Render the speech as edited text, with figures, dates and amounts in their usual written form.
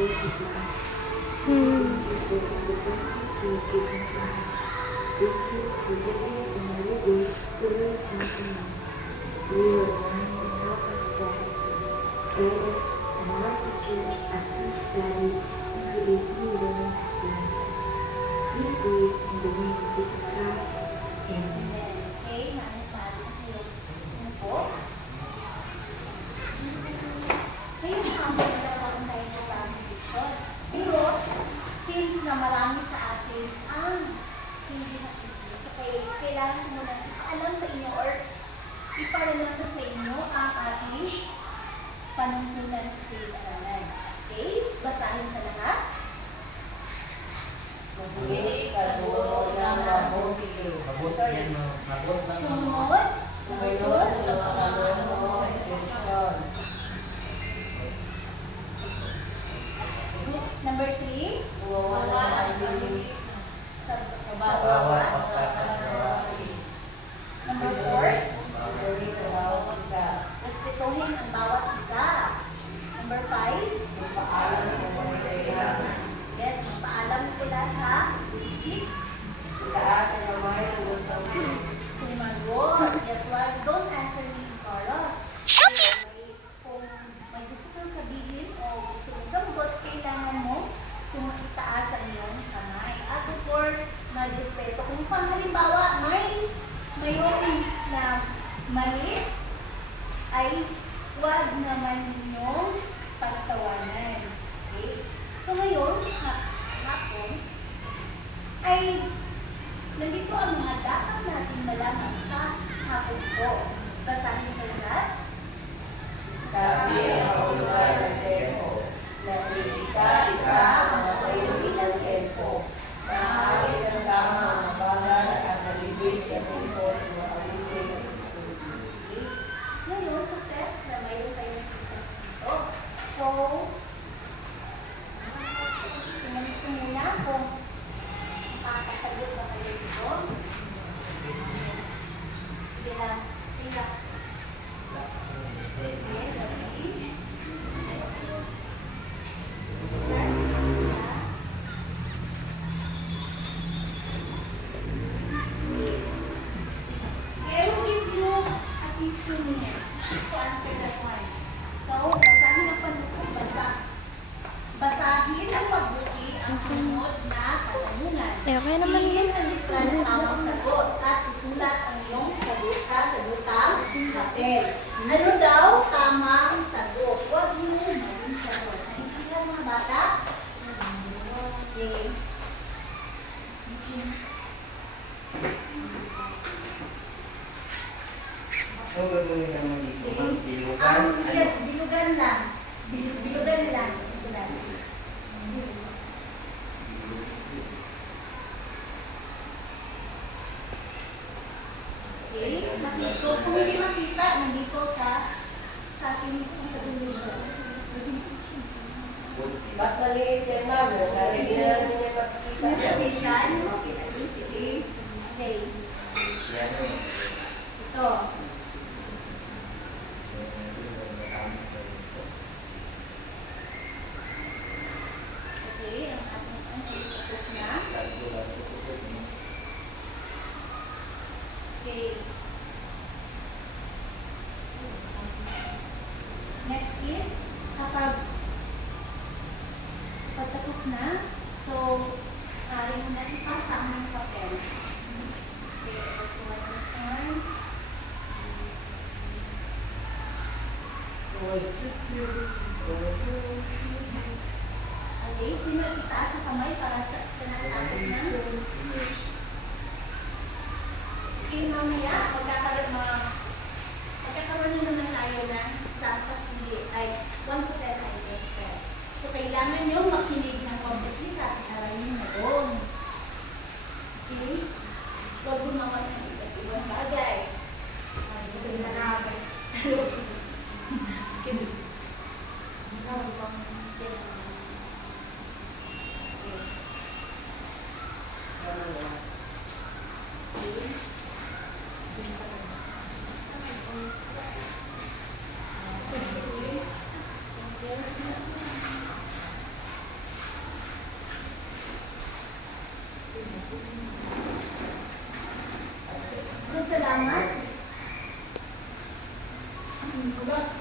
source of life. Thank you for all the blessings you have given to us. Thank you for giving us another day to learn something new. We are learning and help us focus. Guide us and our teacher as we study and create new learning experiences. We pray in the name of Jesus Christ. Amen. Okay, manang-manang kayo. Ano po? Ngayon, ang magkakaroon tayo ng foundation. Pero, since na marami sa atin ang hindi nakikita, so kailangan mo na ipaalam sa inyo or iparalan sa inyo ang ating panuntunan sa silid-aralan. Okay? Basahin sa lahat. Mabuti sa dulo ng mabuti. Sumunod. Sumunod sa mga manong instruksyon. Number 3. Huwag ang bibig Sa bawat pagkakagawain. Number 4. Mabuti sa bawat isa. Respetuhin ang bawat isa. Number 5. Paalam mo kung kailangan. Yes, magpaalam sila sa 6. Itaas ang kamay sa gustong Sumagot. Yes, well, don't answer me in chorus. Kung may gusto kang sabihin o gusto mong sagot, kailangan mo kung itaas ang iyong kamay. At of course, mag-respeto. Kung halimbawa, mayroon na mali, ay huwag naman ninyong pagtawanan. Okay? So ngayon, hapon, ay nandito ang mga dapat natin malaman sa hapon ko. Basahin sa lahat. sabi ang kaulugan ng tempo. Nag-isa-isa ang kaulugan ng tempo. Maaari ng tama ang bagal at ang nalibis sa simpos na kaulugan ng tempo. Ngayon, to-test na mayroon tayong test dito. So, tingnan ko muna kung makakasagot ba kayo dito. Sige lang. Tingnan. Okay, ready? I will give you at least 2 minutes to answer that one. So, basahin ang panukong basahin ang mabuti ang sunod na katanungan. Okay naman Piliin yun. ang litra ng tamang sagot at isulat ang iyong sagot sa sagutang papel. Ano daw tamang sagot? Huwag mo maging sagot. Naintindihan mga bata? Okay. Ang gagawin naman dito, ma'am, bilugan. Yes, bilugan lang. Bilugan lang. Bilugan. Okay, nakito. Kung hindi makita, nandito sa akin sa dulo. Ba't maliit yan, ma'am? Sabi nila namin yung pagkikita. Nakita, makita din sige. Okay, Yan. ito. Okay, ang ating tapos na. Okay. Next is, kapag tapos na, so, rin na ipang sa aming papel. Okay, kuha this one. Okay, sino itaas sa kamay para sa natapos na? Okay, mamaya, magkakaroon naman tayo ng isang pasili ay 1 to 10 items test. So, kailangan nyo makinig ng mabuti sa ating aralin na doon. Okay? Huwag gumawa ng iba't ibang bagay. Ay, ito na namin. Salamat. Bukas.